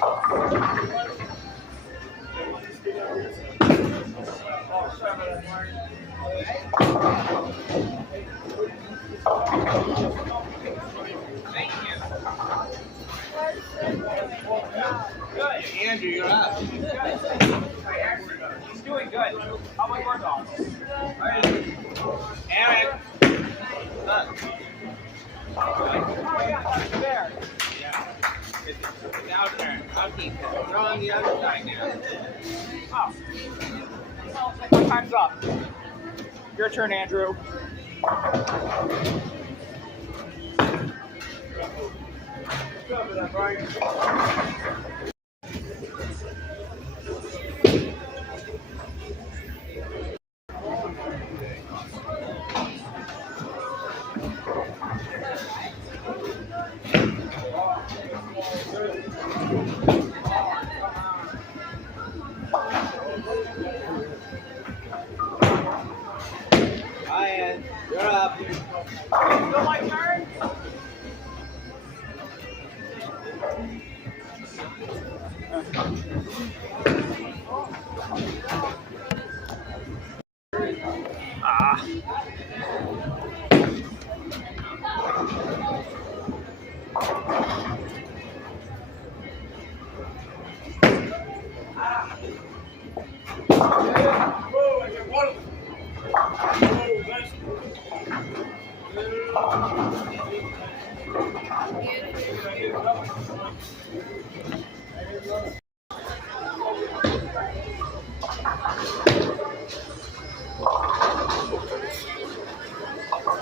Good. Andrew, you're up. He's doing good. How about your dog? Eric. Look. Oh, yeah, there. Yeah. It's our turn. I'll keep it. We're on the other side now. Oh. Time's up. Your turn, Andrew. Cover that, Brian. Ryan, you're up. Still my turn?